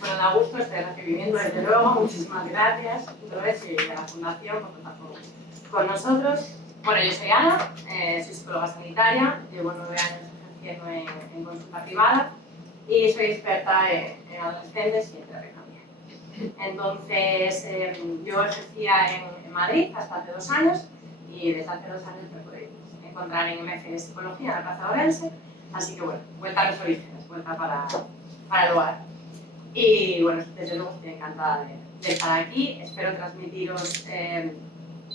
Bueno, da gusto este recibimiento, desde luego, muchísimas gracias, Dolores, y de la Fundación por contar con nosotros. Bueno, yo soy Ana, soy psicóloga sanitaria, llevo 9 años ejerciendo en consulta privada y soy experta en adolescentes y en terapia familiar. Entonces, yo ejercía en Madrid hasta hace 2 años y desde hace 2 años me podéis encontrar en MF de Psicología en la Plaza de Orense, así que bueno, vuelta a los orígenes, vuelta para el hogar. Y bueno, desde luego estoy encantada de estar aquí, espero transmitiros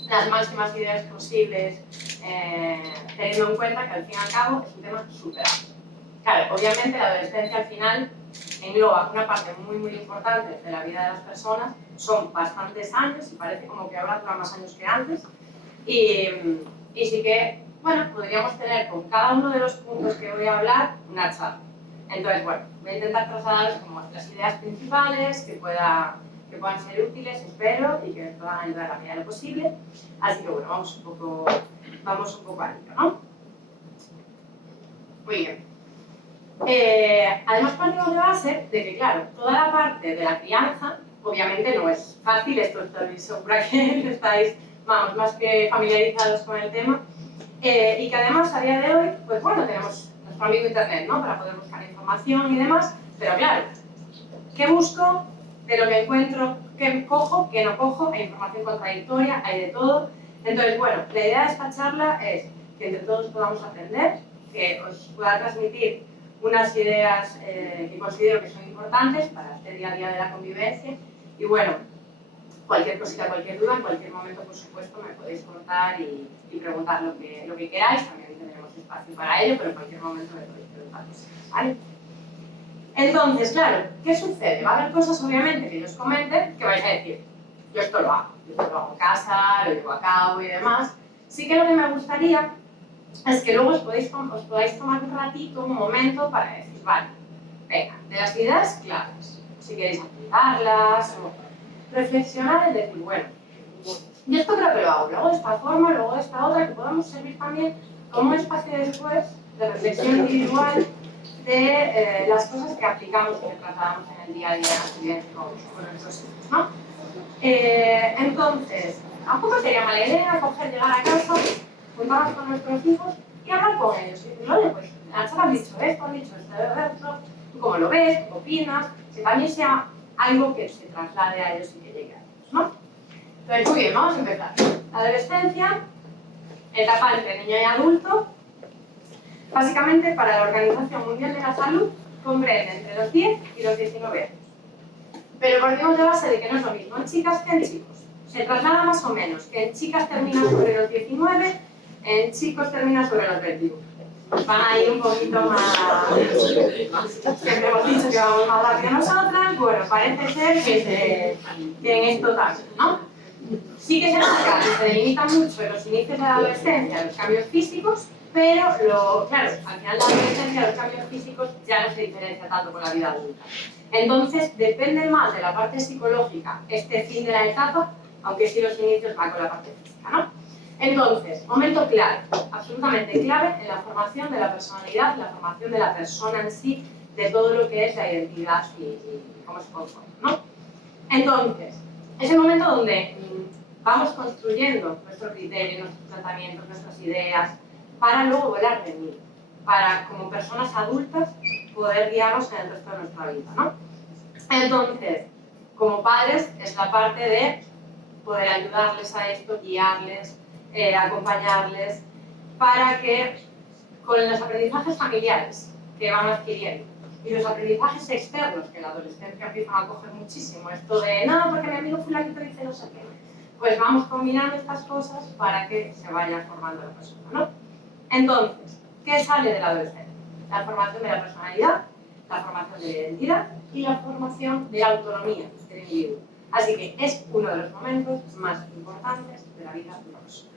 las máximas ideas posibles, teniendo en cuenta que al fin y al cabo es un tema súper amplio. Claro, obviamente la adolescencia al final engloba una parte muy importante de la vida de las personas, son bastantes años y parece como que ahora dura más años que antes, y sí que, bueno, podríamos tener con cada uno de los puntos que voy a hablar una charla. Entonces, bueno, voy a intentar trasladaros como las ideas principales que puedan ser útiles, espero, y que nos puedan ayudar a la medida de lo posible. Así que bueno, vamos un poco al lío, ¿no? Muy bien. Además partimos de base de que, claro, toda la parte de la crianza, obviamente no es fácil, esto estoy segura que estáis, vamos, más que familiarizados con el tema, y que además a día de hoy, pues bueno, tenemos nuestro amigo internet, ¿no?, para poder buscar información y demás, pero claro, ¿qué busco? De lo que encuentro, ¿qué cojo? ¿Qué no cojo? Hay información contradictoria, hay de todo. Entonces, bueno, la idea de esta charla es que entre todos podamos aprender, que os pueda transmitir unas ideas que considero que son importantes para este día a día de la convivencia. Y bueno, cualquier cosita, cualquier duda, en cualquier momento, por supuesto, me podéis contar y preguntar lo que queráis. También tendremos espacio para ello, pero en cualquier momento me podéis preguntar cosas, ¿vale? Entonces, claro, ¿qué sucede? Va a haber cosas, obviamente, que yo os comente que vais a decir, yo esto lo hago en casa, lo llevo a cabo y demás. Sí que lo que me gustaría es que luego os podáis tomar un ratito, un momento para decir, vale, venga, de las ideas claves, si queréis apuntarlas o reflexionar y decir, bueno, yo esto creo que lo hago de esta forma, luego de esta otra, que podamos servir también como un espacio después de reflexión individual de las cosas que aplicamos y que trasladamos en el día a día con nuestros hijos, ¿no? Entonces, tampoco sería mala idea llegar a casa, juntarnos con nuestros hijos y hablar con ellos. Y decir, oye, pues, en la charla han dicho esto, ¿tú cómo lo ves? ¿Qué opinas? Que también sea algo que se traslade a ellos y que llegue a ellos, ¿no? Entonces, muy bien, vamos a empezar. La adolescencia, etapa entre niño y adulto, básicamente para la Organización Mundial de la Salud comprende entre los 10 y los 19 años. Pero partimos de base de que no es lo mismo en chicas que en chicos. Se traslada más o menos que en chicas termina sobre los 19, en chicos termina sobre los 21. Van a ir un poquito más... Siempre hemos dicho que vamos más rápido nosotras, bueno, parece ser que en esto también, ¿no? Sí que se marca y se delimitan mucho en los inicios de la adolescencia los cambios físicos, pero claro, al final de la adolescencia los cambios físicos ya no se diferencia tanto con la vida adulta. Entonces, depende más de la parte psicológica este fin de la etapa, aunque sí los inicios van con la parte física, ¿no? Entonces, momento clave, absolutamente clave en la formación de la personalidad, la formación de la persona en sí, de todo lo que es la identidad y cómo se conforma, ¿no? Entonces, es el momento donde vamos construyendo nuestro criterio, nuestros tratamientos, nuestras ideas, para luego volar de mí, para como personas adultas poder guiarnos en el resto de nuestra vida, ¿no? Entonces, como padres es la parte de poder ayudarles a esto, guiarles, acompañarles, para que con los aprendizajes familiares que van adquiriendo y los aprendizajes externos que en la adolescencia empiezan a coger muchísimo, esto de no, porque mi amigo fulanito dice no sé qué, pues vamos combinando estas cosas para que se vaya formando la persona, ¿no? Entonces, ¿qué sale de la adolescencia? La formación de la personalidad, la formación de la identidad y la formación de la autonomía del individuo. Así que es uno de los momentos más importantes de la vida de una persona.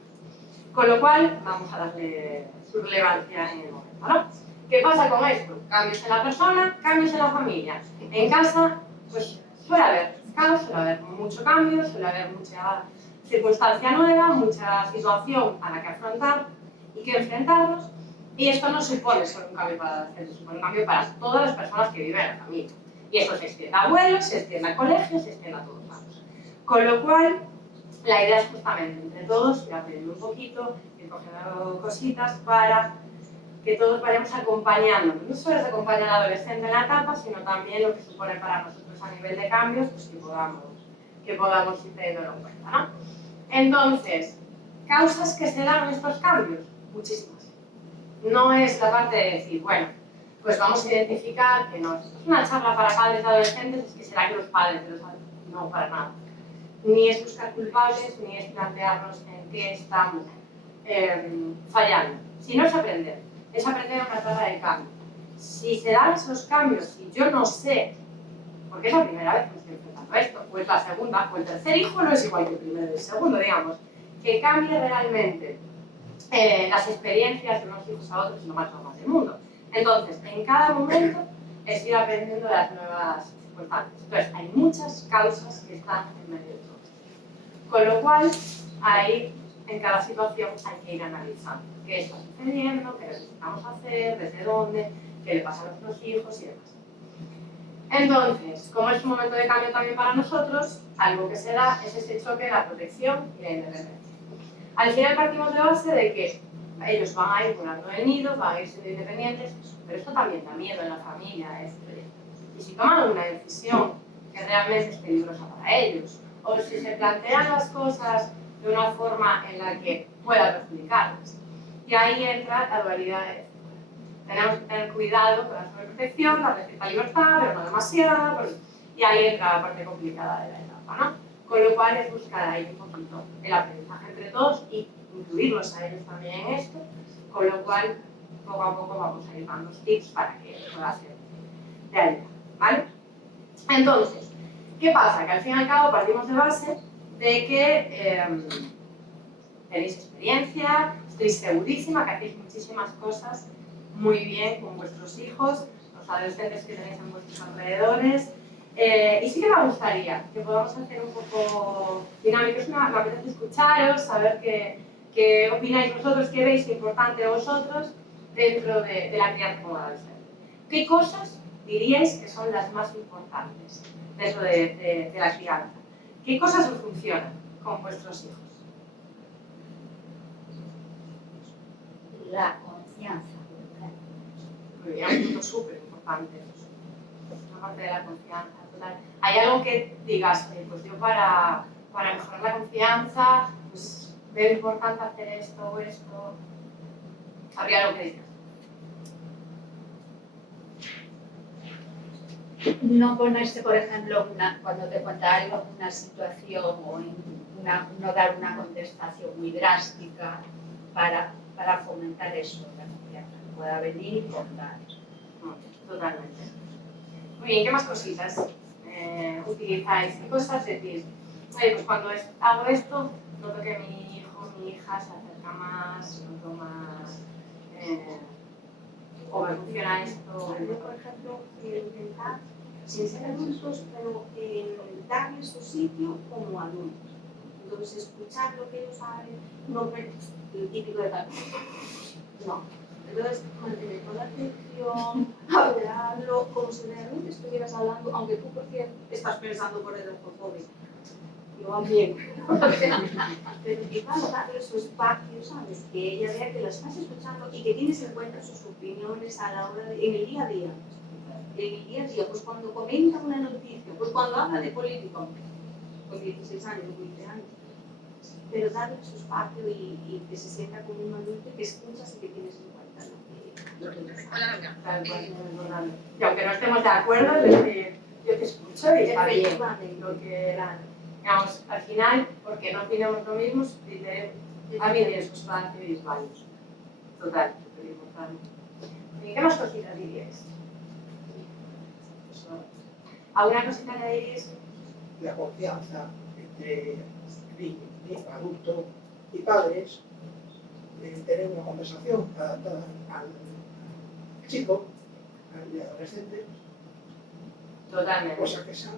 Con lo cual, vamos a darle su relevancia en el momento, ¿no? ¿Qué pasa con esto? Cambios en la persona, cambios en la familia. En casa, pues suele haber caos, suele haber mucho cambio, suele haber mucha circunstancia nueva, mucha situación a la que afrontar y que enfrentarnos. Y esto no supone solo un cambio para la adolescencia, supone un cambio para todas las personas que viven en la familia. Y eso se extiende a abuelos, se extiende a colegios, se extiende a todos lados. Con lo cual, la idea es justamente entre todos ir aprendiendo un poquito, ir cogiendo cositas para que todos vayamos acompañándonos. No solo es acompañar al adolescente en la etapa, sino también lo que supone para nosotros a nivel de cambios, pues que podamos ir teniéndolo en cuenta, ¿no? Entonces, ¿causas que se dan estos cambios? Muchísimas. No es la parte de decir, bueno, pues vamos a identificar que no, esto es una charla para padres y adolescentes, es que será que los padres de los adolescentes, no, para nada. Ni es buscar culpables, ni es plantearnos en qué estamos fallando. Si no es aprender una etapa de cambio. Si se dan esos cambios, si yo no sé, porque es la primera vez que me estoy enfrentando a esto, o es la segunda, o el tercer hijo no es igual que el primero y el segundo, digamos, que cambie realmente las experiencias de unos hijos a otros es lo más normal del mundo. Entonces, en cada momento es ir aprendiendo de las nuevas circunstancias. Entonces, hay muchas causas que están en medio de todo. Con lo cual, ahí, en cada situación, hay que ir analizando qué está sucediendo, qué necesitamos hacer, desde dónde, qué le pasa a nuestros hijos y demás. Entonces, como es un momento de cambio también para nosotros, algo que se da es ese choque de la protección y la independencia. Al final partimos de base de que ellos van a ir volando el nido, van a ir siendo independientes, pero esto también da miedo en la familia. Y si toman una decisión que realmente es peligrosa para ellos, o si se plantean las cosas de una forma en la que pueda perjudicarles. Y ahí entra la dualidad de tenemos que tener cuidado con la sobreprotección, la cierta libertad, pero no demasiada, y ahí entra la parte complicada de la etapa, ¿no? Con lo cual es buscar ahí un poquito el aprendizaje entre todos y incluirlos a ellos también en esto, con lo cual poco a poco vamos a ir dando tips para que pueda ser de ayuda, ¿vale? Entonces, ¿qué pasa? Que al fin y al cabo partimos de base de que tenéis experiencia, estoy segurísima que hacéis muchísimas cosas muy bien con vuestros hijos, los adolescentes que tenéis en vuestros alrededores. Y sí que me gustaría que podamos hacer un poco dinámicos, me apetece escucharos, saber qué opináis vosotros, qué veis importante de vosotros dentro de la crianza como adolescente. ¿Qué cosas diríais que son las más importantes dentro de la crianza? ¿Qué cosas os funcionan con vuestros hijos? La confianza. Muy bien, un punto súper importante. Una parte de la confianza. Total. ¿Hay algo que digas, pues yo para mejorar la confianza, pues veo importante hacer esto o esto? ¿Habría algo que digas? No ponerse, por ejemplo, cuando te cuenta algo, una situación o no dar una contestación muy drástica para fomentar eso, la confianza que pueda venir y contar. Totalmente. Muy bien, ¿qué más cositas utilizáis? ¿Qué cosas decís? Oye, pues cuando hago esto, noto que mi hijo, mi hija se acerca más, noto más, o me funciona esto. Yo, por ejemplo, intentar, sin ser adultos, pero darles su sitio como adultos. Entonces, escuchar lo que ellos saben, no el típico de tal. No. Entonces, mantener toda la atención, hablarlo como si realmente estuvieras hablando, aunque tú, por cierto, estás pensando por el ojo. Yo también. Pero quizás darle su espacio, ¿sabes? Que ella vea que la estás escuchando y que tienes en cuenta sus opiniones a la hora en el día a día. En el día a día, pues cuando comenta una noticia, pues cuando habla de política, con 16 años, 20 años. Pero darle su espacio y que se sienta como un adulto que escuchas y que tienes en cuenta lo que y aunque no estemos de acuerdo, es decir, yo te escucho y está bien lo que digamos, al final, porque no opinamos lo mismo, también tiene su espacio y es válido. Total, súper importante. ¿Y qué más cositas diríais? ¿Alguna cosita añadiríais? La confianza entre adultos y padres, tener una conversación adaptada al chico, al adolescente, Totalmente. cosas que sean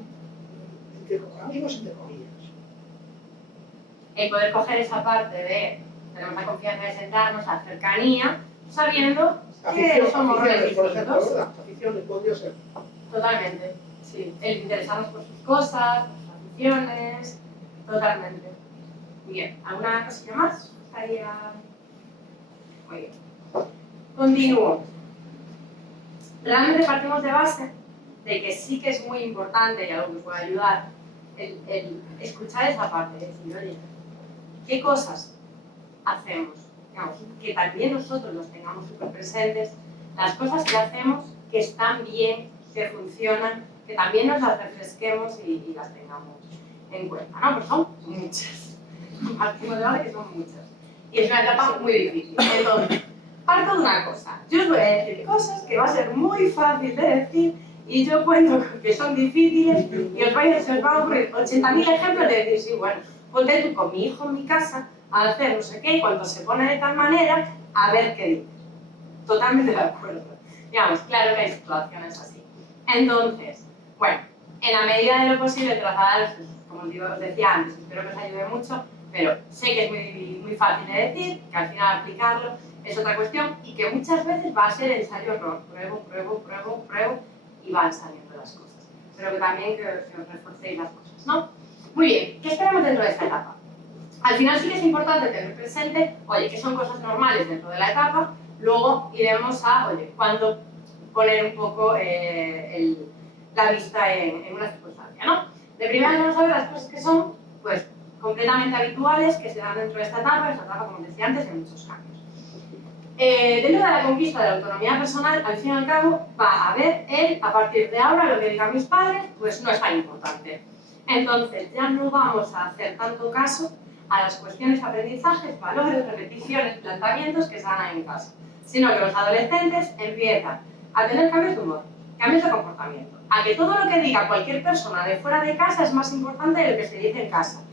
amigos entre comillas. El poder coger esa parte de tenemos la confianza de sentarnos, la cercanía, sabiendo que somos Aficiones, por ejemplo, distintos. ¿verdad? Aficiones podría ser. Totalmente. Sí, el interesarnos por sus cosas, por sus aficiones, totalmente. Bien, ¿alguna cosilla más? Estaría... Muy bien. Continúo. Realmente partimos de base de que sí que es muy importante y algo que puede ayudar el escuchar esa parte, decir, oye, ¿qué cosas hacemos? Digamos, que también nosotros los tengamos súper presentes, las cosas que hacemos que están bien, que funcionan, que también nos las refresquemos y las tengamos en cuenta, ¿no? Pues son muchas. Partimos de base que son muchas. Y es una etapa muy difícil. Entonces, parto de una cosa. Yo os voy a decir cosas que va a ser muy fácil de decir y yo cuento con que son difíciles y se os van a ocurrir 80.000 ejemplos de decir, sí, bueno, ponte tú con mi hijo en mi casa a hacer no sé qué y cuando se pone de tal manera, a ver qué dice. Totalmente de acuerdo. Digamos, claro que hay situaciones así. Entonces, bueno, en la medida de lo posible trasladaros, como os decía antes, espero que os ayude mucho, pero sé que es muy fácil de decir, que al final aplicarlo es otra cuestión y que muchas veces va a ser ensayo-error. Pruebo y van saliendo las cosas. Pero que también que os reforcéis las cosas, ¿no? Muy bien, ¿qué esperamos dentro de esta etapa? Al final sí que es importante tener presente, oye, que son cosas normales dentro de la etapa, luego iremos a, oye, cuándo poner un poco la vista en una circunstancia, ¿no? De primera vamos a ver las cosas que son, pues, completamente habituales, que se dan dentro de esta etapa, como decía antes, de muchos cambios. Dentro de la conquista de la autonomía personal, al fin y al cabo, va a haber a partir de ahora, lo que digan mis padres, pues no es tan importante. Entonces, ya no vamos a hacer tanto caso a las cuestiones aprendizajes, valores, repeticiones, planteamientos que se dan en casa, sino que los adolescentes empiezan a tener cambios de humor, cambios de comportamiento, a que todo lo que diga cualquier persona de fuera de casa es más importante de lo que se dice en casa,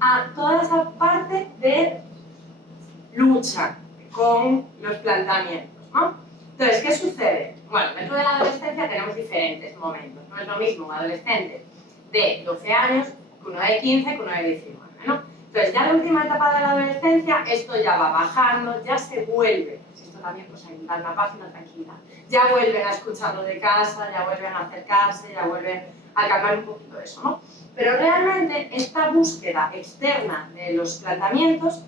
a toda esa parte de lucha con los planteamientos, ¿no? Entonces, ¿qué sucede? Bueno, dentro de la adolescencia tenemos diferentes momentos. No es lo mismo un adolescente de 12 años que uno de 15 que uno de 19, ¿no? Entonces, ya en la última etapa de la adolescencia, esto ya va bajando, ya se vuelve, esto también pues ayuda una paz y una tranquilidad, ya vuelven a escucharlo de casa, ya vuelven a acercarse, ya vuelven a cambiar un poquito eso, ¿no? Pero realmente esta búsqueda externa de los planteamientos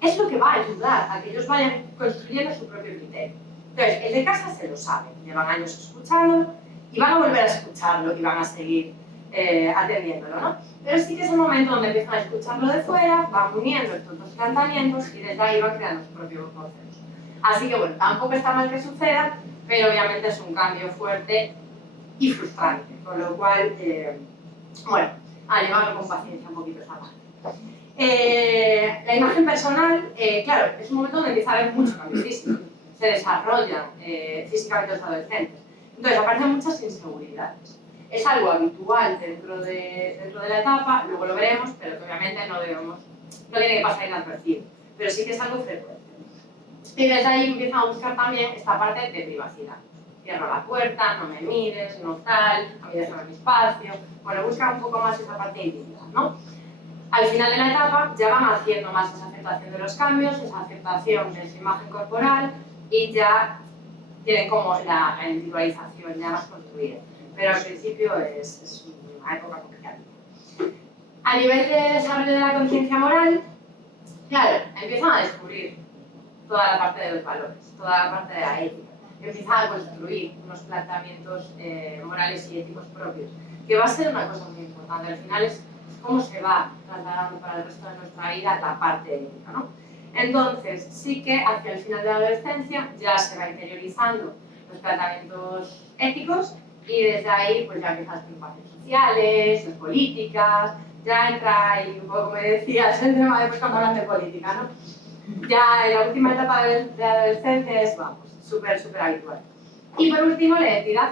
es lo que va a ayudar a que ellos vayan construyendo su propio criterio. Entonces, el de casa se lo saben, llevan años escuchándolo y van a volver a escucharlo y van a seguir atendiéndolo, ¿no? Pero sí que es el momento donde empiezan a escucharlo de fuera, van uniendo estos dos planteamientos y desde ahí van creando su propio concepto. Así que bueno, tampoco está mal que suceda, pero obviamente es un cambio fuerte y frustrante, con lo cual, bueno, a llevarlo con paciencia un poquito esa parte. La imagen personal, claro, es un momento donde empieza a haber mucho cambio físico, se desarrollan físicamente los adolescentes, entonces aparecen muchas inseguridades. Es algo habitual dentro de la etapa, luego lo veremos, pero que obviamente no tiene que pasar inadvertido, pero sí que es algo frecuente. Y desde ahí empiezan a buscar también esta parte de privacidad. Cierro la puerta, no me mires, no tal, a mí déjame mi espacio. Bueno, buscan un poco más esa parte individual, ¿no? Al final de la etapa ya van haciendo más esa aceptación de los cambios, esa aceptación de su imagen corporal y ya tienen como la individualización ya más construida. Pero al principio es una época complicada. A nivel de desarrollo de la conciencia moral, claro, empiezan a descubrir toda la parte de los valores, toda la parte de la ética. Empiezan a construir unos planteamientos morales y éticos propios, que va a ser una cosa muy importante. Al final es cómo se va trasladando para el resto de nuestra vida la parte ética, ¿no? Entonces, sí que hacia el final de la adolescencia ya se va interiorizando los planteamientos éticos y desde ahí pues ya empiezan las preocupaciones sociales, las políticas, ya entra ahí un poco, como decías, el tema de cuando hablan de política, ¿no? Ya en la última etapa de adolescencia es, vamos, súper habitual. Y por último, la identidad,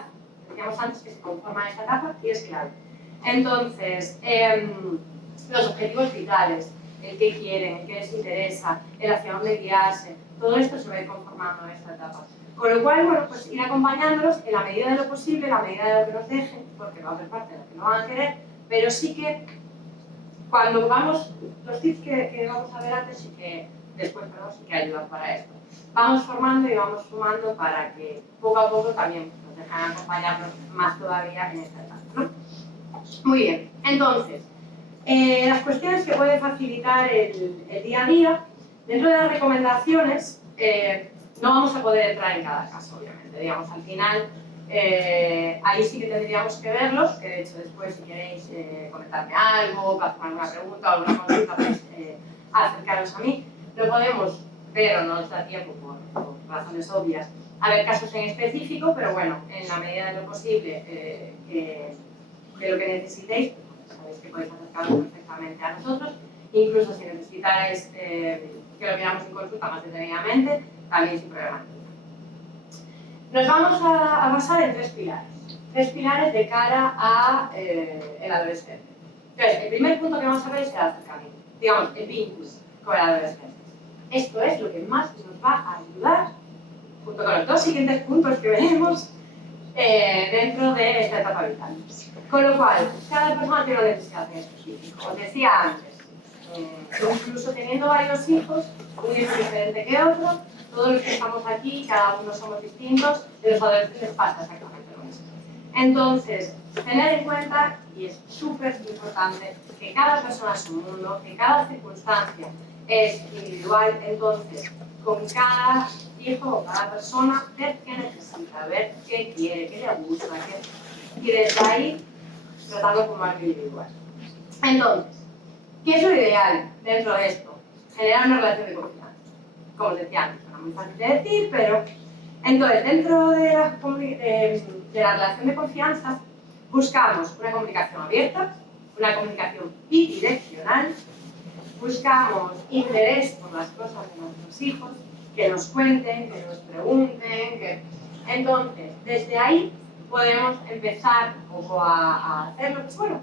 decíamos antes que se conforma en esta etapa y es clave. Entonces, los objetivos vitales, el que quieren, el que les interesa, el hacia dónde guiarse, todo esto se va a ir conformando en esta etapa. Con lo cual, bueno, pues ir acompañándolos en la medida de lo posible, en la medida de lo que nos dejen, porque va a haber parte de lo que no van a querer, pero sí que cuando vamos, los tips que vamos a ver antes y que después, perdón, sí que ayudan para esto. Vamos formando y vamos sumando para que poco a poco también nos dejarán acompañarnos más todavía en esta etapa, ¿no? Muy bien, entonces, las cuestiones que pueden facilitar el día a día, dentro de las recomendaciones, no vamos a poder entrar en cada caso, obviamente, digamos, al final, ahí sí que tendríamos que verlos, que de hecho después si queréis comentarme algo, hacerme alguna pregunta o alguna consulta, pues acercaros a mí, lo podemos ver o no nos da tiempo por razones obvias a ver casos en específico, pero bueno, en la medida de lo posible de lo que necesitéis, pues sabéis que podéis acercaros perfectamente a nosotros, incluso si necesitáis que lo miramos en consulta más detenidamente, también sin problema. Nos vamos a basar en tres pilares de cara a el adolescente. Entonces, el primer punto que vamos a ver es el acercamiento, digamos, el vínculo con el adolescente. Esto es lo que más nos va a ayudar, junto con los dos siguientes puntos que veremos, dentro de esta etapa vital. Con lo cual, cada persona tiene una necesidad en específico. Os decía antes, incluso teniendo varios hijos, uno es diferente que otro, todos los que estamos aquí, cada uno somos distintos, de los adolescentes pasa exactamente lo mismo. Entonces, tener en cuenta, y es súper importante, que cada persona es un mundo, que cada circunstancia es individual, entonces, con cada hijo o cada persona, ver qué necesita, ver qué quiere, qué le gusta, qué quiere desde ahí, tratarlo como algo individual. Entonces, ¿qué es lo ideal dentro de esto? Generar una relación de confianza. Como os decía antes, suena muy fácil de decir, pero... Entonces, dentro de la relación de confianza, buscamos una comunicación abierta, una comunicación bidireccional, buscamos interés por las cosas de nuestros hijos, que nos cuenten, que nos pregunten, que... Entonces, desde ahí podemos empezar un poco a hacerlo, pues bueno,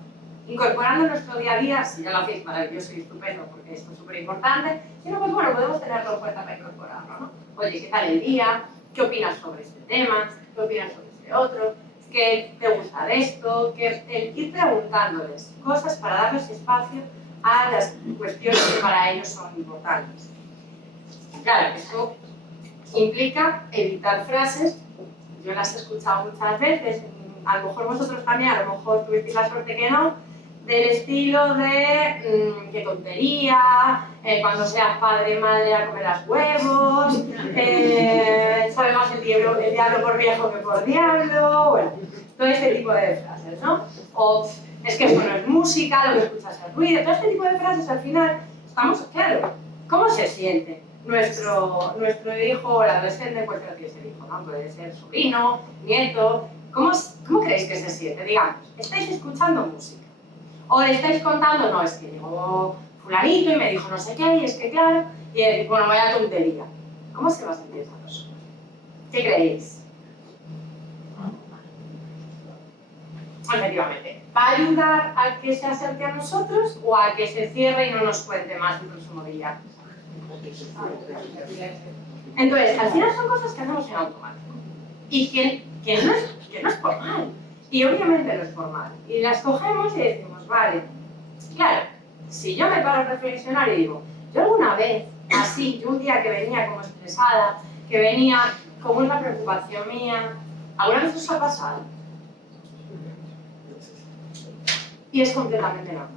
incorporando en nuestro día a día, si ya lo hacéis maravilloso y estupendo, porque esto es súper importante, si no, pues bueno, podemos tenerlo en cuenta para incorporarlo, ¿no? Oye, ¿qué tal el día? ¿Qué opinas sobre este tema? ¿Qué opinas sobre este otro? ¿Qué te gusta de esto? El ir preguntándoles cosas para darles espacio a las cuestiones que para ellos son importantes. Claro, esto implica evitar frases, yo las he escuchado muchas veces, a lo mejor vosotros también, a lo mejor tuvisteis la suerte que no, del estilo de qué tontería, cuando seas padre madre a comerás huevos, sabe más el diablo por viejo que por diablo, bueno, todo este tipo de frases, ¿no? O es que eso no es música, lo que escuchas es ruido, todo este tipo de frases al final, estamos, claro, ¿cómo se siente nuestro hijo o el adolescente? Pues no tiene que ser hijo, ¿no? Puede ser sobrino, nieto, ¿cómo creéis que se siente? Digamos, estáis escuchando música. O le estáis contando, no, es que llegó fulanito y me dijo no sé qué, y es que claro, y bueno, vaya tontería. ¿Cómo se va a sentir esa persona? ¿Qué creéis? Efectivamente, ¿va a ayudar a que se acerque a nosotros o a que se cierre y no nos cuente más el próximo día? Entonces, al final son cosas que hacemos en automático y que no es por mal. Y obviamente no es por mal. Y las cogemos y decimos, vale, claro, si yo me paro a reflexionar y digo, yo alguna vez, así, yo un día que venía como estresada, que venía como una preocupación mía, ¿alguna vez os ha pasado? Y es completamente normal.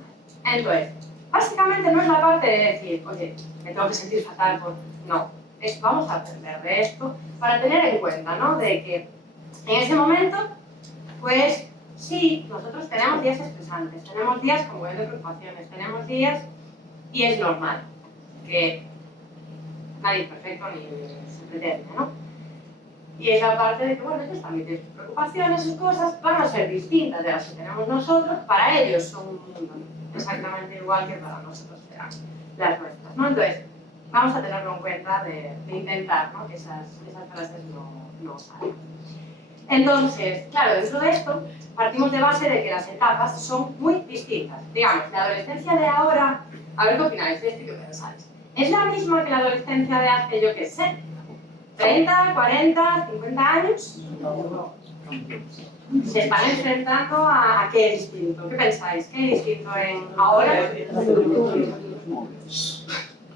Entonces, básicamente no es la parte de decir, oye, me tengo que sentir fatal por... No, vamos a aprender de esto para tener en cuenta, ¿no? De que en ese momento, pues sí, nosotros tenemos días estresantes, tenemos días con buenas preocupaciones, tenemos días y es normal que nadie es perfecto ni se pretende, ¿no? Y es la parte de que, bueno, ellos también tienen sus preocupaciones, sus cosas, van a ser distintas de las que tenemos nosotros, para ellos son un mundo exactamente igual que para nosotros serán las nuestras, ¿no? Entonces, vamos a tenerlo en cuenta de intentar, ¿no? Que esas frases no salgan. Entonces, claro, dentro de esto, partimos de base de que las etapas son muy distintas. Digamos, la adolescencia de ahora, a ver qué opináis de esto y qué pensáis. ¿Es la misma que la adolescencia de hace, yo qué sé, 30, 40, 50 años? Se están enfrentando a qué distinto. ¿Qué pensáis? ¿Qué distinto en ahora?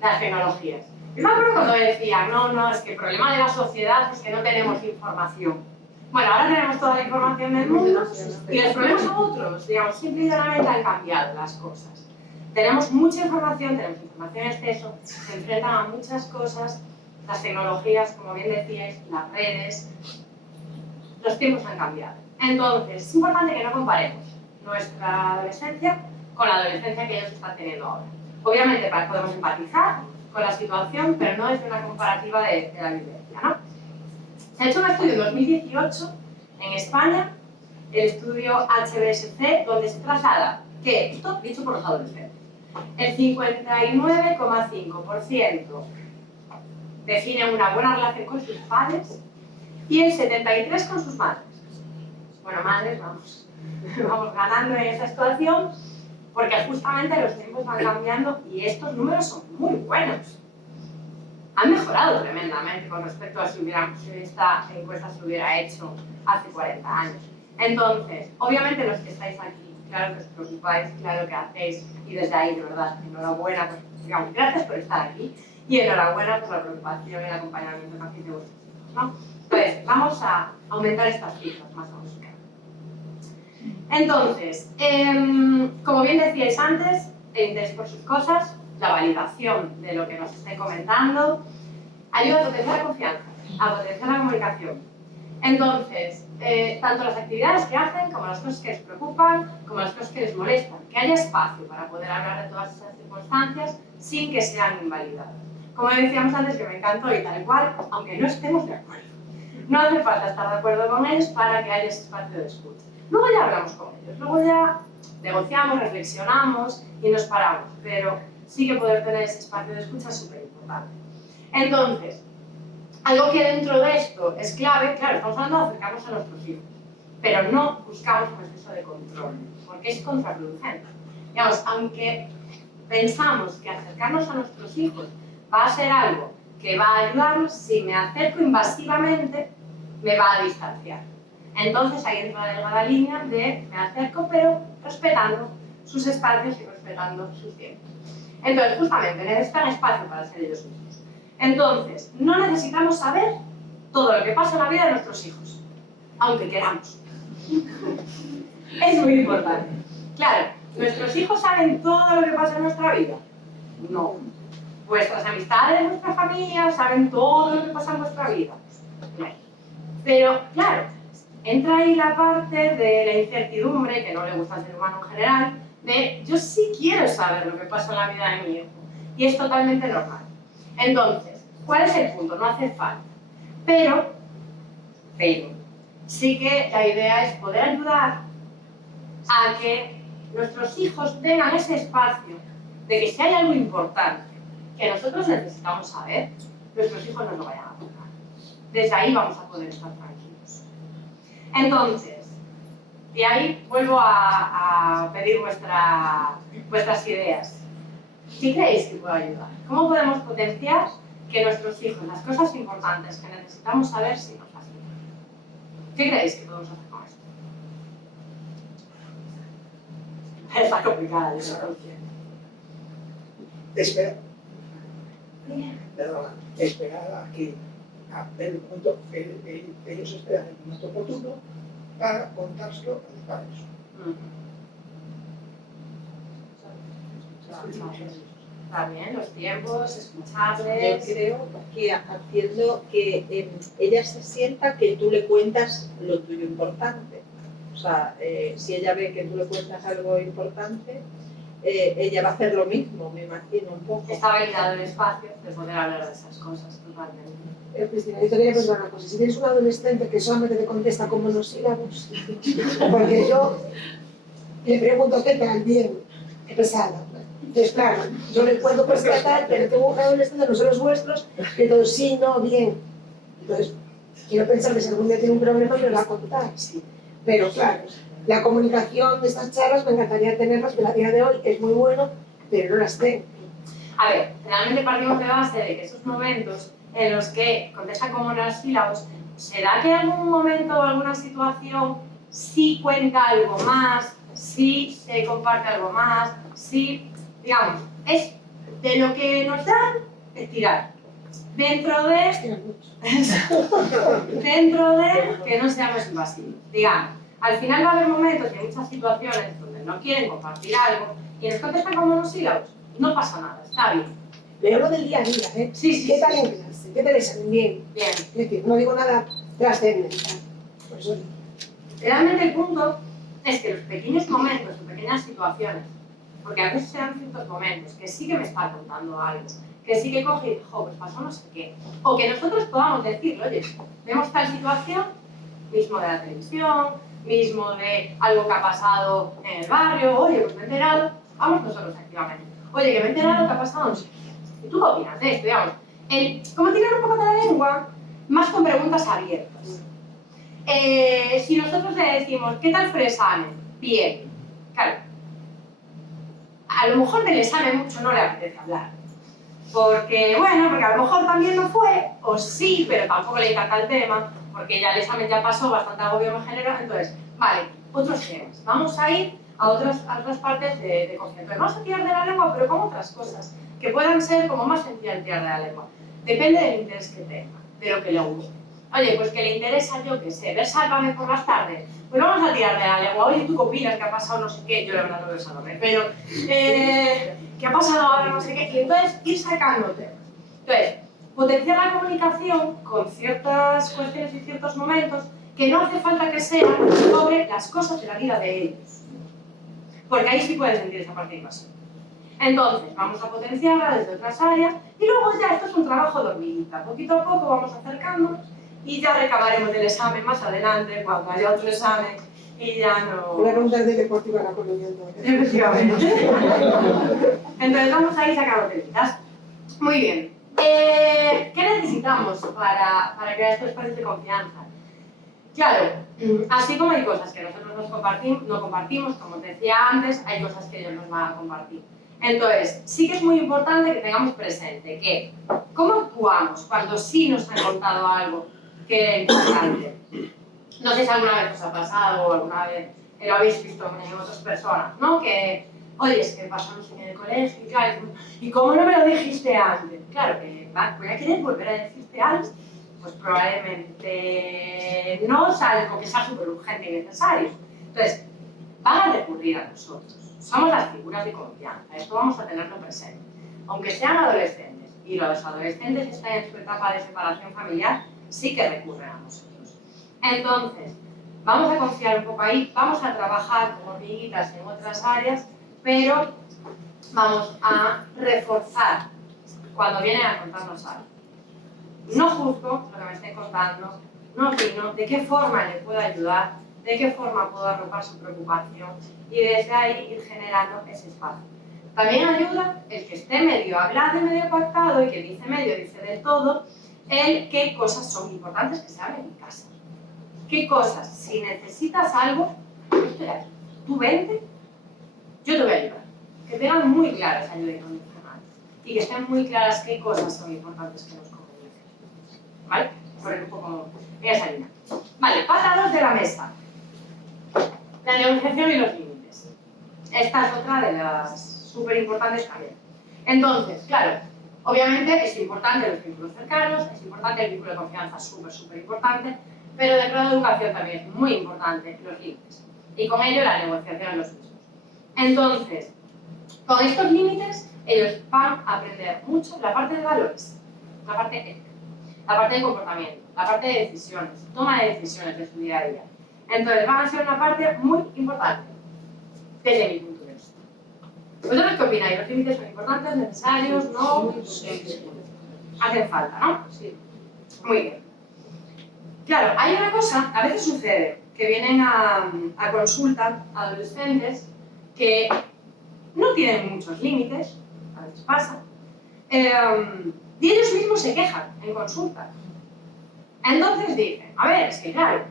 Las tecnologías. Yo me acuerdo cuando decían, no, es que el problema de la sociedad es que no tenemos información. Bueno, ahora tenemos toda la información del mundo y los problemas son otros, digamos, simple y llanamente han cambiado las cosas. Tenemos mucha información, tenemos información en exceso, se enfrentan a muchas cosas, las tecnologías, como bien decíais, las redes, los tiempos han cambiado. Entonces, es importante que no comparemos nuestra adolescencia con la adolescencia que ellos están teniendo ahora. Obviamente podemos empatizar con la situación, pero no es una comparativa de la vivencia, ¿no? Se ha hecho un estudio en 2018 en España, el estudio HBSC, donde se traslada que, esto dicho por los adolescentes, el 59,5% define una buena relación con sus padres y el 73% con sus madres. Bueno, madres, vamos ganando en esta situación porque justamente los tiempos van cambiando y estos números son muy buenos. Han mejorado tremendamente con respecto a si esta encuesta se hubiera hecho hace 40 años. Entonces, obviamente los que estáis aquí, claro que os preocupáis, claro que hacéis, y desde ahí, de verdad, enhorabuena, pues, digamos, gracias por estar aquí, y enhorabuena por la preocupación y el acompañamiento que hacéis de vuestros hijos, ¿no? Entonces, vamos a aumentar estas cifras más o menos. Entonces, como bien decíais antes, el interés por sus cosas, la validación de lo que nos estén comentando, ayuda a potenciar la confianza, a potenciar la comunicación. Entonces, tanto las actividades que hacen, como las cosas que les preocupan, como las cosas que les molestan, que haya espacio para poder hablar de todas esas circunstancias sin que sean invalidadas. Como decíamos antes, que me encantó y tal cual, aunque no estemos de acuerdo. No hace falta estar de acuerdo con ellos para que haya ese espacio de escucha. Luego ya hablamos con ellos, luego ya negociamos, reflexionamos y nos paramos, pero sí que poder tener ese espacio de escucha es súper importante. Entonces, algo que dentro de esto es clave, claro, estamos hablando de acercarnos a nuestros hijos, pero no buscamos un exceso de control, porque es contraproducente. Digamos, aunque pensamos que acercarnos a nuestros hijos va a ser algo que va a ayudarnos, si me acerco invasivamente, me va a distanciar. Entonces ahí entra la delgada línea de me acerco, pero respetando sus espacios y respetando sus tiempos. Entonces, justamente, necesitan espacio para ser ellos mismos. Entonces, no necesitamos saber todo lo que pasa en la vida de nuestros hijos, aunque queramos. Es muy importante. Claro, ¿nuestros hijos saben todo lo que pasa en nuestra vida? No. ¿Vuestras amistades, vuestra familia, saben todo lo que pasa en vuestra vida? No. Pero, claro, entra ahí la parte de la incertidumbre, que no le gusta al ser humano en general, de yo sí quiero saber lo que pasa en la vida de mi hijo. Y es totalmente normal. Entonces, ¿cuál es el punto? No hace falta. Pero, sí que la idea es poder ayudar a que nuestros hijos tengan ese espacio de que si hay algo importante que nosotros necesitamos saber, nuestros hijos nos lo vayan a contar. Desde ahí vamos a poder estar tranquilos. Entonces, de ahí vuelvo a pedir vuestras ideas. ¿Qué creéis que puede ayudar? ¿Cómo podemos potenciar que nuestros hijos, las cosas importantes que necesitamos saber, si nos las digan? ¿Qué creéis que podemos hacer con esto? Está complicada, yo creo. Esperar a que el momento, ellos esperan el momento oportuno para contárselo a los padres. Está bien, los tiempos, escucharles. Yo creo que haciendo que ella se sienta que tú le cuentas lo tuyo importante. O sea, si ella ve que tú le cuentas algo importante, ella va a hacer lo mismo, me imagino un poco. Está validado el espacio de poder hablar de esas cosas, totalmente. Cristina, yo te quería preguntar una cosa. Si tienes un adolescente que solamente te contesta con monosílabos, porque yo le pregunto qué tal, bien, qué pesada. Entonces, claro, yo le puedo percatar, pero tengo un adolescente, no son los vuestros, que todo sí, no, bien. Entonces, quiero pensar que si algún día tiene un problema me lo va a contar, sí. Pero claro, la comunicación de estas charlas me encantaría tenerlas, pero a día de hoy es muy bueno, pero no las tengo. A ver, realmente partimos de base de que esos momentos en los que contestan con monosílabos, ¿será que en algún momento o alguna situación sí cuenta algo más, sí se comparte algo más, sí, digamos, es de lo que nos dan estirar? dentro de que no seamos invasivos. Digamos, al final va a haber momentos y hay muchas situaciones donde no quieren compartir algo y nos contestan con monosílabos. No pasa nada, está bien. Pero hablo del día a día, ¿eh? Sí, ¿Qué tal en clase? ¿Qué te ves bien? Bien. Es decir, no digo nada trascendental. Por eso digo. Realmente el punto es que los pequeños momentos o pequeñas situaciones, porque a veces se dan ciertos momentos que sí que me está contando algo, que sí que coge y dice, jo, pues pasó no sé qué, o que nosotros podamos decirle, oye, vemos tal situación, mismo de la televisión, mismo de algo que ha pasado en el barrio, oye, pues me he enterado, vamos nosotros activamente, oye, que me he enterado que ha pasado no sé qué, ¿y tú qué opinas de esto? Digamos, como tirar un poco de la lengua, más con preguntas abiertas. Si nosotros le decimos, ¿qué tal fue el examen? Bien. Claro, a lo mejor del examen mucho no le apetece hablar. Porque a lo mejor también no fue, o sí, pero tampoco le encanta el tema, porque ya el examen ya pasó, bastante agobio me generó. Entonces, vale, otros temas. Vamos a ir a otras partes de conciencia. Vamos a tirar de la lengua, pero con otras cosas, que puedan ser como más sencillas tirar de la lengua. Depende del interés que tenga, pero que le guste. Oye, pues que le interesa, yo qué sé, ver Sálvame por las tardes. Pues vamos a tirar de la lengua. Oye, ¿tú qué opinas? ¿Qué ha pasado? No sé qué. Yo la verdad no veo Sálvame, pero ¿qué ha pasado ahora? No sé qué. Y entonces ir sacando temas. Entonces, potenciar la comunicación con ciertas cuestiones y ciertos momentos que no hace falta que sean sobre las cosas de la vida de ellos. Porque ahí sí pueden sentir esa parte invasiva. Entonces, vamos a potenciarla desde otras áreas y luego ya esto es un trabajo de hormiguita. Poquito a poco vamos acercándonos y ya recabaremos del examen más adelante, cuando haya otro examen y ya no... Voy a preguntar de deportivo a la colonia. Efectivamente. Entonces vamos a ir sacando temitas. Muy bien. ¿Qué necesitamos para crear estos espacios de confianza? Claro, así como hay cosas que nosotros no compartimos, como os decía antes, hay cosas que ellos nos van a compartir. Entonces, sí que es muy importante que tengamos presente que cómo actuamos cuando sí nos han contado algo que era importante. No sé si alguna vez os ha pasado o alguna vez lo habéis visto en otras personas, ¿no? Que, oye, es que pasó no sé qué en el colegio, claro, ¿y cómo no me lo dijiste antes? Claro que voy a querer volver a decirte algo, pues probablemente no, salvo que sea súper urgente y necesario. Entonces, van a recurrir a nosotros. Somos las figuras de confianza, esto vamos a tenerlo presente. Aunque sean adolescentes y los adolescentes están en su etapa de separación familiar, sí que recurren a nosotros. Entonces, vamos a confiar un poco ahí, vamos a trabajar como hormiguitas en otras áreas, pero vamos a reforzar cuando vienen a contarnos algo. No juzgo lo que me estén contando, no opino de qué forma le puedo ayudar, de qué forma puedo arropar su preocupación y desde ahí ir generando ese espacio. También ayuda el que esté medio hablado y medio pactado y que dice medio, dice del todo, el qué cosas son importantes que se hablen en casa. ¿Qué cosas? Si necesitas algo, yo estoy aquí. Tú vente, yo te voy a ayudar. Que tengan muy claras esa ayuda incondicional y que estén muy claras qué cosas son importantes que nos comuniquen. ¿Vale? Por un poco en esa línea. Vale, pata 2 de la mesa. La negociación y los límites. Esta es otra de las súper importantes también. Entonces, claro, obviamente es importante los vínculos cercanos, es importante el vínculo de confianza, súper importante, pero dentro de la educación también es muy importante los límites. Y con ello la negociación de los mismos. Entonces, con estos límites, ellos van a aprender mucho la parte de valores, la parte ética, la parte de comportamiento, la parte de decisiones, toma de decisiones de su día a día. Entonces, van a ser una parte muy importante, desde mi punto de vista. ¿Vosotros qué opináis? ¿Los límites son importantes, necesarios, no? Hacen falta, ¿no? Sí. Muy bien. Claro, hay una cosa, a veces sucede, que vienen a consulta adolescentes que no tienen muchos límites, a veces pasa, y ellos mismos se quejan en consulta. Entonces dicen, a ver, es que claro,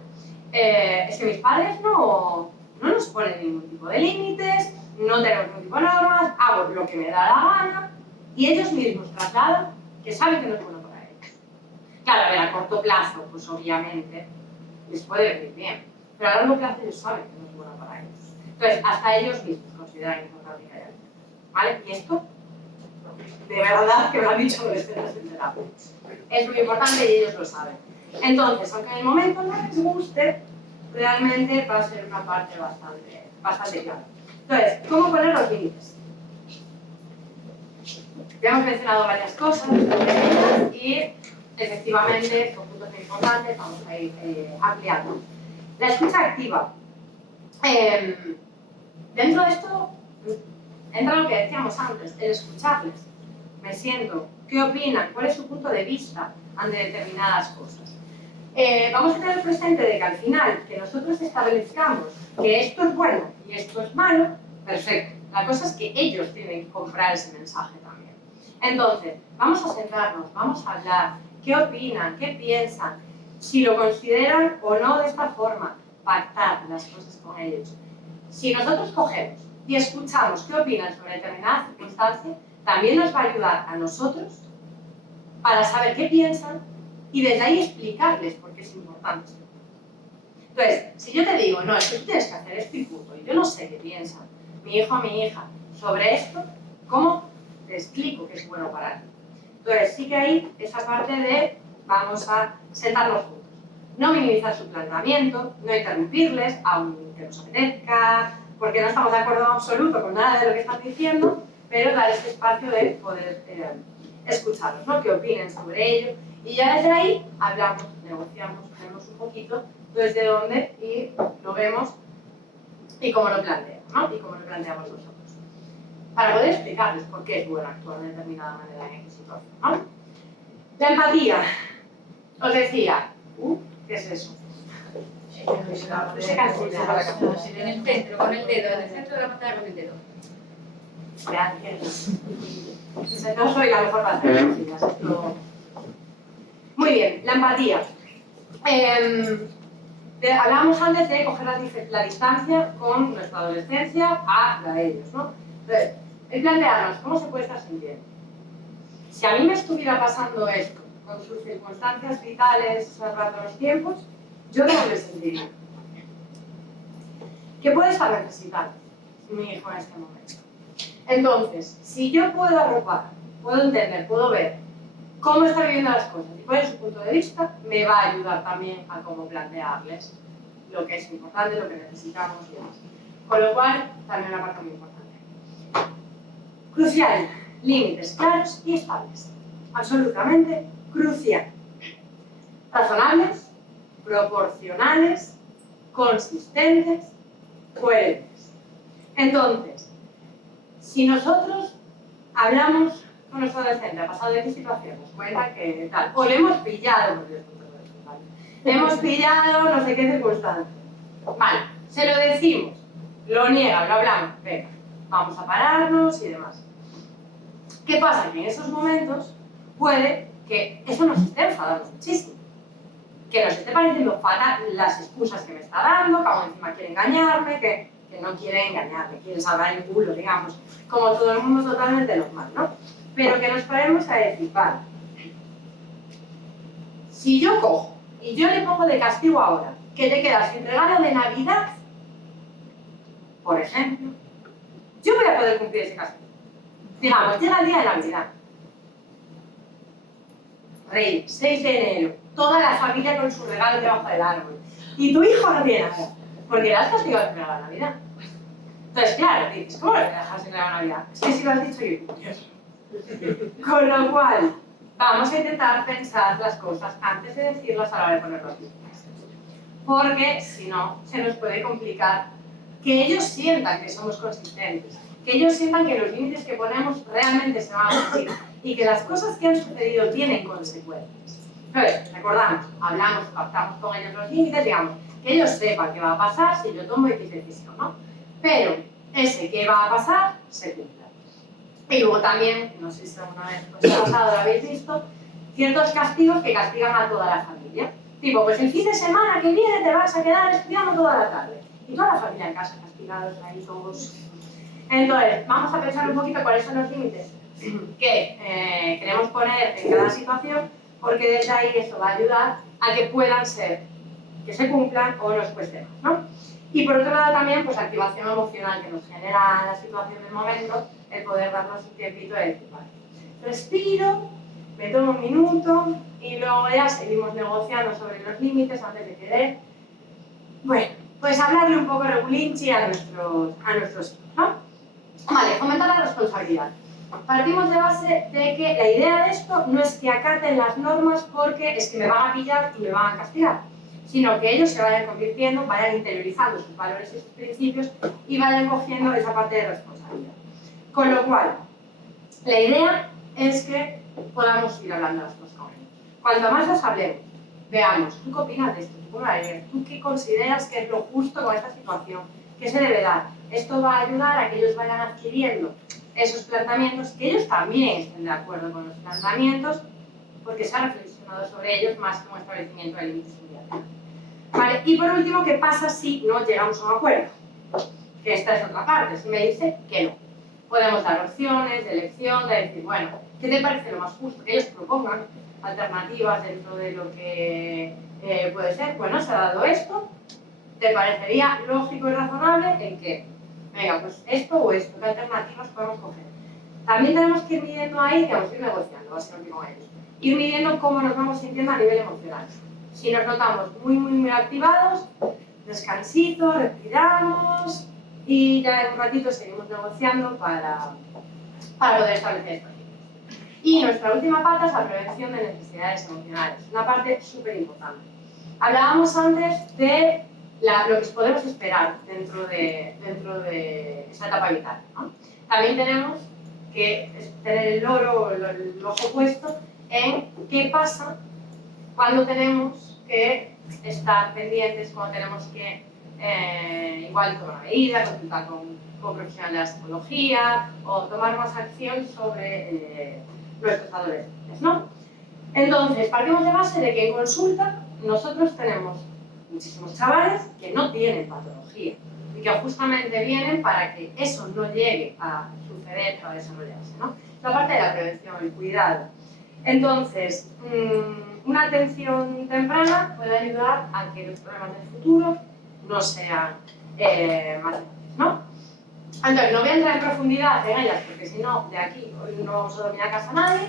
es que mis padres no nos ponen ningún tipo de límites, no tenemos ningún tipo de normas, hago lo que me da la gana, y ellos mismos trasladan que saben que no es bueno para ellos. Claro, a ver, a corto plazo, pues obviamente les puede venir bien, pero a largo plazo ellos saben que no es bueno para ellos. Entonces, hasta ellos mismos consideran importante que haya límites, ¿vale? Y esto de verdad que me lo han dicho adolescentes en terapia. Es muy importante y ellos lo saben. Entonces, aunque en el momento no les guste, realmente va a ser una parte bastante clave. Entonces, ¿cómo poner los límites? Ya hemos mencionado varias cosas y efectivamente son puntos muy importantes, vamos a ir ampliando. La escucha activa. Dentro de esto entra lo que decíamos antes, el escucharles. Me siento, ¿qué opinan? ¿Cuál es su punto de vista ante determinadas cosas? Vamos a tener presente de que al final, que nosotros establezcamos que esto es bueno y esto es malo, perfecto. La cosa es que ellos tienen que comprar ese mensaje también. Entonces, vamos a sentarnos, vamos a hablar, qué opinan, qué piensan, si lo consideran o no de esta forma, pactar las cosas con ellos. Si nosotros cogemos y escuchamos qué opinan sobre determinada circunstancia, también nos va a ayudar a nosotros para saber qué piensan y desde ahí explicarles por qué es importante. Entonces, si yo te digo, no, es que tú tienes que hacer esto y punto, y yo no sé qué piensan mi hijo o mi hija sobre esto, ¿cómo te explico que es bueno para ti? Entonces, sí que hay esa parte de vamos a sentarnos juntos. No minimizar su planteamiento, no interrumpirles, aunque nos apetezca, porque no estamos de acuerdo en absoluto con nada de lo que están diciendo, pero dar ese espacio de poder escucharlos, ¿no? Que opinen sobre ello. Y ya desde ahí hablamos, negociamos, vemos un poquito desde dónde y lo vemos y cómo lo planteamos, ¿no? Y cómo lo planteamos nosotros. Para poder explicarles por qué es bueno actuar de determinada manera en esta situación, ¿no? La empatía. Os decía, ¿qué es eso? Se cancela. En el centro, con el dedo, en el centro de la pantalla con el dedo. Gracias. No soy la mejor para hacer cocinas, esto... Muy bien, la empatía. Hablábamos antes de coger la distancia con nuestra adolescencia a la de ellos, ¿no? Entonces, el plantearnos cómo se puede estar sintiendo. Si a mí me estuviera pasando esto, con sus circunstancias vitales a través de los tiempos, yo cómo me sentiría. ¿Qué puede estar necesitando mi hijo en este momento? Entonces, si yo puedo arropar, puedo entender, puedo ver cómo está viviendo las cosas y cuál es su punto de vista, me va a ayudar también a cómo plantearles lo que es importante, lo que necesitamos y demás. Con lo cual, también una parte muy importante. Crucial, límites claros y estables. Absolutamente crucial. Razonables, proporcionales, consistentes, coherentes. Entonces, si nosotros hablamos con nuestro adolescente, ha pasado de qué situación, nos cuenta que tal, o le hemos pillado, porque es punto de vista, ¿vale? Le hemos pillado no sé qué circunstancia. Vale, se lo decimos, lo niega, lo hablamos, venga, vamos a pararnos y demás. ¿Qué pasa? Que en esos momentos puede que eso nos esté enfadando muchísimo. Que nos esté pareciendo fatal las excusas que me está dando, que aún encima quiere engañarme, que no quiere engañarme, quiere salvar el culo, digamos, como todo el mundo totalmente normal, ¿no? Pero que nos paremos a decir, vale, si yo cojo y yo le pongo de castigo ahora que te quedas sin regalo de Navidad, por ejemplo, yo voy a poder cumplir ese castigo. Digamos, llega el día de Navidad. Rey, 6 de enero, toda la familia con su regalo debajo del árbol. Y tu hijo no tiene nada, porque le has castigado sin regalo de Navidad. Entonces, claro, dices, ¿cómo le dejas sin regalo de Navidad? Es que si lo has dicho yo. Con lo cual, vamos a intentar pensar las cosas antes de decirlas a la hora de poner los límites. Porque, si no, se nos puede complicar que ellos sientan que somos consistentes, que ellos sientan que los límites que ponemos realmente se van a cumplir y que las cosas que han sucedido tienen consecuencias. Entonces, recordamos, hablamos, pactamos con ellos los límites, digamos, que ellos sepan qué va a pasar si yo tomo X decisión, ¿no? Pero ese qué va a pasar se cumple. Y luego también, no sé si alguna vez pues, ha pasado, lo habéis visto, ciertos castigos que castigan a toda la familia. Tipo, pues el fin de semana que viene te vas a quedar estudiando toda la tarde. Y toda la familia en casa, castigados ahí todos. Entonces, vamos a pensar un poquito cuáles son los límites que queremos poner en cada situación, porque desde ahí eso va a ayudar a que puedan ser, que se cumplan o nos cueste más, ¿no? Y por otro lado también, pues activación emocional que nos genera la situación del momento, el poder darnos un tiempito de decir, vale, respiro, me tomo un minuto y luego ya seguimos negociando sobre los límites antes de querer, bueno, pues hablarle un poco regulinchi a nuestros hijos, ¿no? Vale, fomentar la responsabilidad. Partimos de base de que la idea de esto no es que acaten las normas porque es que me van a pillar y me van a castigar, sino que ellos se vayan convirtiendo, vayan interiorizando sus valores y sus principios y vayan cogiendo esa parte de responsabilidad. Con lo cual, la idea es que podamos ir hablando las cosas con ellos. Cuanto más los hablemos, veamos, ¿tú qué opinas de esto? ¿Tú qué consideras que es lo justo con esta situación? ¿Qué se debe dar? Esto va a ayudar a que ellos vayan adquiriendo esos planteamientos, que ellos también estén de acuerdo con los planteamientos, porque se ha reflexionado sobre ellos más que un establecimiento de límites unilaterales. Vale, y por último, ¿qué pasa si no llegamos a un acuerdo? Que esta es otra parte, si me dice que no. Podemos dar opciones de elección, de decir, bueno, ¿qué te parece lo más justo? Que ellos propongan alternativas dentro de lo que puede ser. Bueno, se ha dado esto, ¿te parecería lógico y razonable el que, venga, pues esto o esto, qué alternativas podemos coger? También tenemos que ir midiendo ahí, que vamos a ir negociando, básicamente con ellos. Ir midiendo cómo nos vamos sintiendo a nivel emocional. Si nos notamos muy activados, descansito, respiramos y ya en un ratito seguimos negociando para poder establecer estos límites. Y nuestra última pata es la prevención de necesidades emocionales, una parte súper importante. Hablábamos antes de lo que podemos esperar dentro de esa etapa vital, ¿no? También tenemos que tener el loro o el ojo puesto en qué pasa cuando tenemos que estar pendientes, cuando tenemos que igual tomar una medida, consultar con profesional de la psicología o tomar más acción sobre nuestros adolescentes, ¿no? Entonces, partimos de base de que en consulta nosotros tenemos muchísimos chavales que no tienen patología y que justamente vienen para que eso no llegue a suceder o a desarrollarse, ¿no? La parte de la prevención, el cuidado. Entonces, una atención temprana puede ayudar a que los problemas del futuro no sean más grandes, ¿no? Entonces, no voy a entrar en profundidad en ellas porque si no, de aquí hoy no vamos a dormir a casa nadie,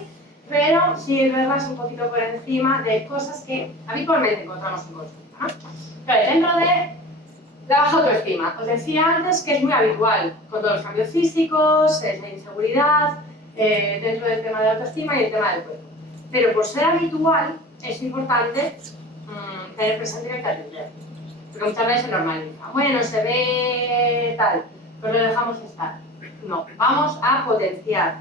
pero sí verlas un poquito por encima de cosas que habitualmente encontramos en consulta, ¿no? Entonces, dentro de la baja autoestima, os decía antes que es muy habitual con todos los cambios físicos, la inseguridad, dentro del tema de la autoestima y el tema del cuerpo. Pero por ser habitual, es importante tener presente que hay que atender. Porque muchas veces se normaliza. Bueno, se ve tal, pero lo dejamos estar. No, vamos a potenciar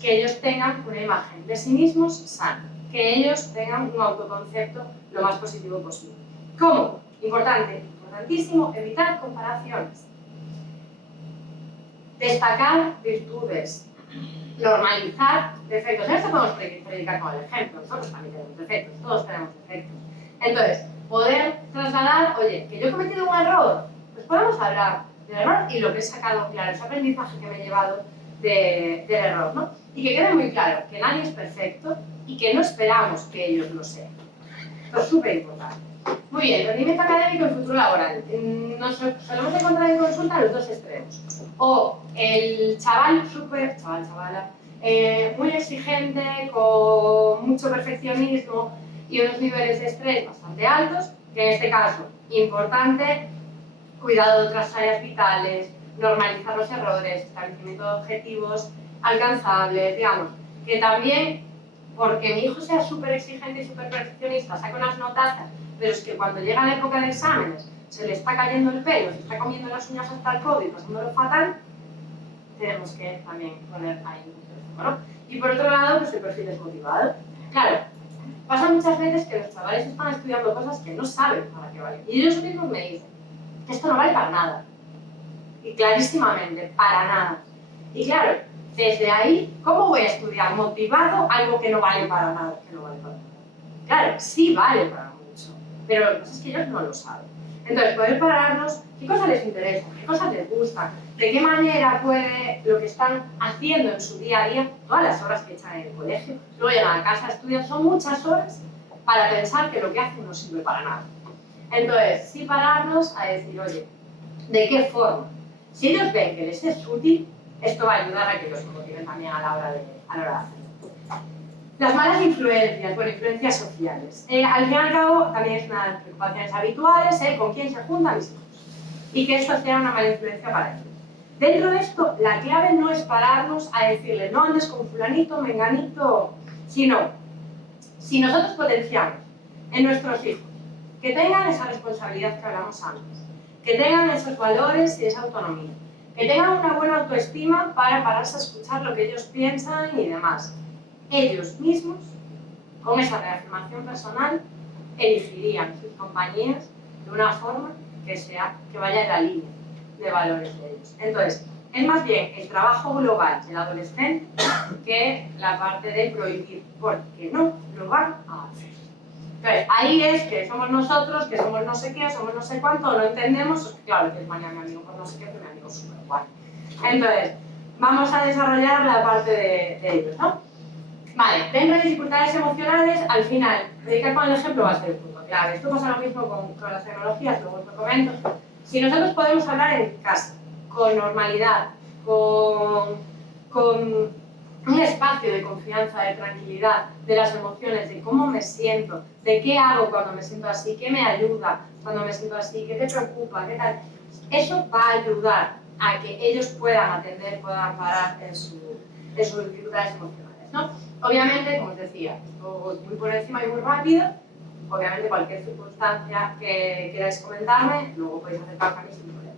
que ellos tengan una imagen de sí mismos sana, que ellos tengan un autoconcepto lo más positivo posible. ¿Cómo? Importante, importantísimo, evitar comparaciones. Destacar virtudes, normalizar defectos. En esto podemos predicar con el ejemplo, nosotros también tenemos defectos, todos tenemos defectos. Entonces, poder trasladar, oye, que yo he cometido un error, pues podemos hablar del error y lo que he sacado, claro, ese aprendizaje que me he llevado del error, ¿no? Y que quede muy claro que nadie es perfecto y que no esperamos que ellos lo sean. Esto es súper importante. Muy bien, rendimiento académico y futuro laboral. Nos solemos encontrar en consulta los dos extremos. O el chavala, muy exigente, con mucho perfeccionismo y unos niveles de estrés bastante altos, que en este caso, importante, cuidado de otras áreas vitales, normalizar los errores, establecimiento de objetivos alcanzables, digamos, que también, porque mi hijo sea súper exigente y súper perfeccionista, saca unas notazas, pero es que cuando llega la época de exámenes se le está cayendo el pelo, se está comiendo las uñas hasta el codo y pasándolo fatal, tenemos que también poner ahí un teléfono, ¿no? Y por otro lado, pues el perfil desmotivado. Claro, pasa muchas veces que los chavales están estudiando cosas que no saben para qué valen. Y ellos mismos me dicen, esto no vale para nada. Y clarísimamente, para nada. Y claro, desde ahí, ¿cómo voy a estudiar motivado algo que no vale para nada? Que no vale para nada. Claro, sí vale para mucho, pero lo que pasa es que ellos no lo saben. Entonces, poder pararnos, qué cosas les interesa, qué cosas les gustan, de qué manera puede lo que están haciendo en su día a día, todas las horas que echan en el colegio, luego llegan a casa, estudian, son muchas horas para pensar que lo que hacen no sirve para nada. Entonces, sí pararnos a decir, oye, ¿de qué forma? Si ellos ven que les es útil, esto va a ayudar a que los motiven también a la hora de hacerlo. Las malas influencias, bueno, influencias sociales. Al fin y al cabo, también es una de las preocupaciones habituales, con quién se juntan mis hijos. Y que esto sea una mala influencia para ellos. Dentro de esto, la clave no es pararnos a decirle no andes con fulanito, menganito, sino si nosotros potenciamos en nuestros hijos que tengan esa responsabilidad que hablamos antes, que tengan esos valores y esa autonomía, que tengan una buena autoestima para pararse a escuchar lo que ellos piensan y demás. Ellos mismos, con esa reafirmación personal, elegirían sus compañías de una forma que vaya en la línea de valores de ellos. Entonces, es más bien el trabajo global del adolescente que la parte de prohibir, porque no lo van a hacer. Entonces, ahí es que somos nosotros, que somos no sé qué, somos no sé cuánto, no entendemos, pues claro, que es mañana mi amigo por no sé qué, pero mi amigo es súper guay. Entonces, vamos a desarrollar la parte de ellos, ¿no? Vale, dentro de dificultades emocionales, al final, predicar con el ejemplo va a ser el punto clave. Esto pasa lo mismo con las tecnologías, luego os lo comento. Si nosotros podemos hablar en casa, con normalidad, con un espacio de confianza, de tranquilidad, de las emociones, de cómo me siento, de qué hago cuando me siento así, qué me ayuda cuando me siento así, qué te preocupa, qué tal. Eso va a ayudar a que ellos puedan atender, puedan parar en sus dificultades emocionales, ¿no? Obviamente, como os decía, esto muy por encima y muy rápido. Obviamente, cualquier circunstancia que queráis comentarme, luego podéis acercaros a mí sin problema.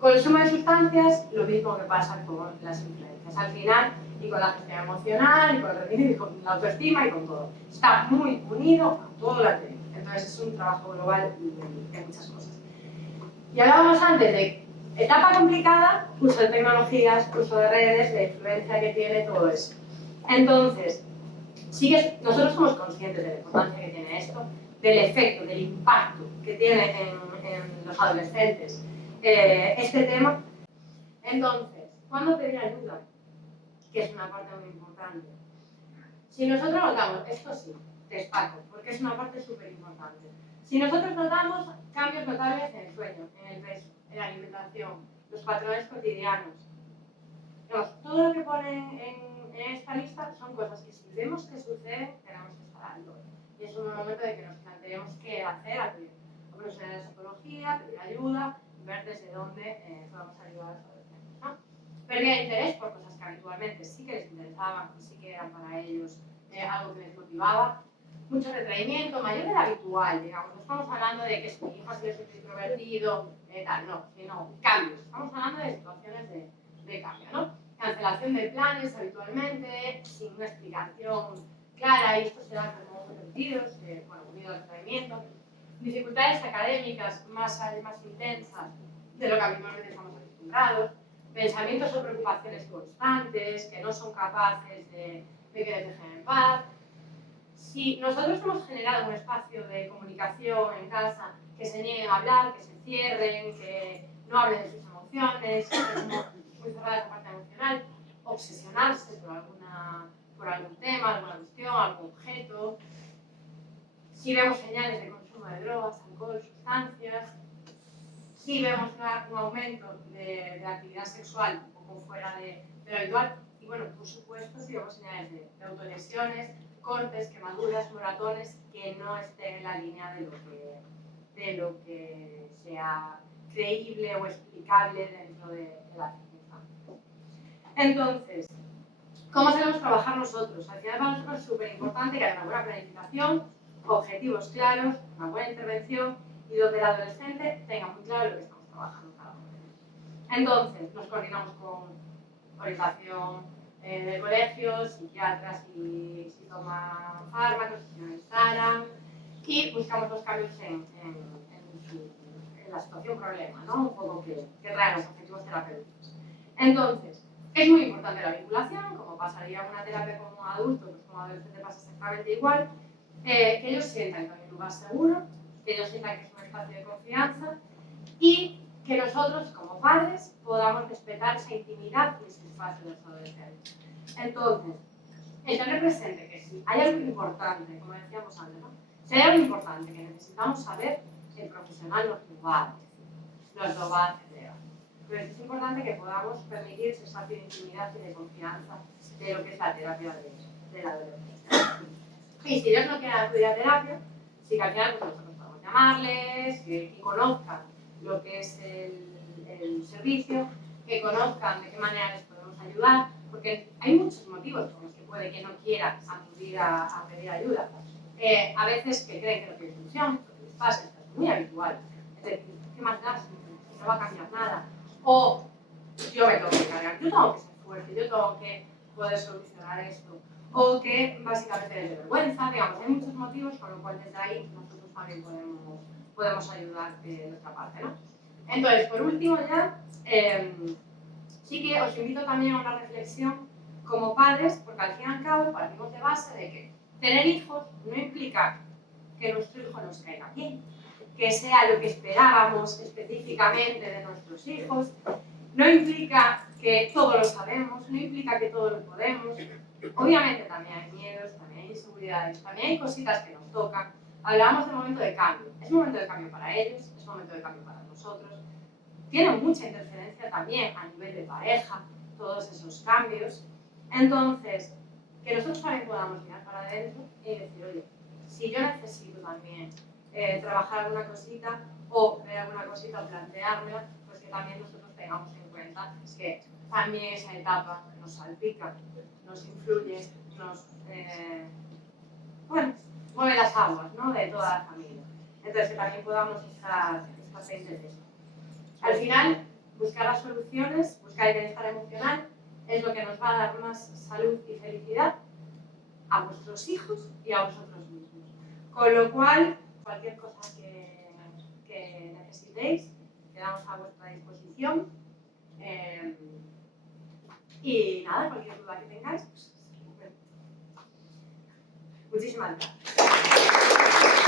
Consumo de sustancias, lo mismo que pasa con las influencias. Al final, y con la gestión emocional, y con el rendimiento, y con la autoestima, y con todo. Está muy unido a todo lo anterior. Entonces, es un trabajo global de muchas cosas. Y hablábamos antes de etapa complicada, uso de tecnologías, uso de redes, la influencia que tiene todo eso. Entonces, sí que nosotros somos conscientes de la importancia que tiene esto, del efecto, del impacto que tiene en los adolescentes este tema. Entonces, ¿cuándo pedir ayuda? Que es una parte muy importante. Si nosotros notamos, esto sí, destaco, porque es una parte súper importante. Si nosotros notamos cambios notables en el sueño, en el peso, en la alimentación, los patrones cotidianos, digamos, todo lo que ponen en esta lista son cosas que si vemos que suceden, tenemos que estar al loro. Y es un momento de que nos planteemos qué hacer, acudir a profesionales de psicología, pedir ayuda, ver desde dónde podemos ayudar a los adolescentes, ¿no? Pérdida de interés por cosas que habitualmente sí que les interesaban, que sí que eran para ellos algo que les motivaba. Mucho retraimiento, mayor del habitual, digamos. No estamos hablando de que su hijo ha sido súper introvertido, tal, no, sino cambios. Estamos hablando de situaciones de cambio, ¿no? Cancelación de planes habitualmente, sin una explicación clara, y esto se da como repetidos, bueno, unido al retraimiento. Dificultades académicas más intensas de lo que habitualmente estamos acostumbrados. Pensamientos o preocupaciones constantes, que no son capaces de que les dejen en paz. Si nosotros hemos generado un espacio de comunicación en casa, que se nieguen a hablar, que se cierren, que no hablen de sus emociones, que estén muy cerrada esa parte emocional, obsesionarse por algún tema, alguna cuestión, algún objeto. Si vemos señales de consumo de drogas, alcohol, sustancias, si vemos un aumento de la actividad sexual un poco fuera de lo habitual, y bueno, por supuesto, si vemos señales de autolesiones, cortes, quemaduras, moratones, que no estén en la línea de lo que sea creíble o explicable dentro de la circunstancia. Entonces, ¿cómo sabemos trabajar nosotros? Al final para nosotros es súper importante que haya una buena planificación, objetivos claros, una buena intervención y donde el adolescente tenga muy claro lo que estamos trabajando cada uno. Entonces, nos coordinamos con orientación de colegios, psiquiatras y si toman fármacos, si no instalan, y buscamos los cambios en la situación problema, ¿no? Un poco que traen los objetivos terapéuticos. Entonces, es muy importante la vinculación, como pasaría una terapia como adulto, pues como adolescente pasa exactamente igual, que ellos sientan que hay un lugar seguro, que ellos sientan que es un espacio de confianza y que nosotros, como padres, podamos respetar esa intimidad y ese espacio de los adolescentes. Entonces, el tener presente que si hay algo importante, como decíamos antes, ¿no? Si hay algo importante que necesitamos saber, el profesional nos lo va a decir, nos lo va a acelerar. Entonces es importante que podamos permitir ese espacio de intimidad y de confianza de lo que es la terapia de la adolescencia. Y si ellos no quieren acudir a terapia, sí que al final pues nosotros podemos llamarles, que conozcan lo que es el servicio, que conozcan de qué manera les podemos ayudar, porque hay muchos motivos por los que puede que no quieran acudir a pedir ayuda. A veces que creen que no tiene solución, porque les pasa, esto es muy habitual. Es decir, ¿qué más da? Si no va a cambiar nada. O yo me tengo que cargar, yo tengo que ser fuerte, yo tengo que poder solucionar esto. O que básicamente les dé vergüenza, digamos, hay muchos motivos, con lo cual desde ahí nosotros también podemos ayudar de nuestra parte, ¿no? Entonces, por último ya, sí que os invito también a una reflexión como padres, porque al fin y al cabo partimos de base de que tener hijos no implica que nuestro hijo nos caiga bien, que sea lo que esperábamos específicamente de nuestros hijos, no implica que todo lo sabemos, no implica que todo lo podemos. Obviamente también hay miedos, también hay inseguridades, también hay cositas que nos tocan. Hablábamos del momento de cambio. Es momento de cambio para ellos, es momento de cambio para nosotros. Tiene mucha interferencia también a nivel de pareja, todos esos cambios. Entonces, que nosotros también podamos mirar para adentro y decir, oye, si yo necesito también trabajar alguna cosita o ver alguna cosita o planteármela, pues que también nosotros tengamos en cuenta que también esa etapa nos salpica, nos influye, nos mueve las aguas, ¿no?, de toda la familia. Entonces que también podamos estar pendientes de eso. Al final, buscar las soluciones, buscar el bienestar emocional, es lo que nos va a dar más salud y felicidad a vuestros hijos y a vosotros mismos. Con lo cual, cualquier cosa que necesitéis, quedamos a vuestra disposición. Y nada, cualquier duda que tengáis, pues muchísimas gracias.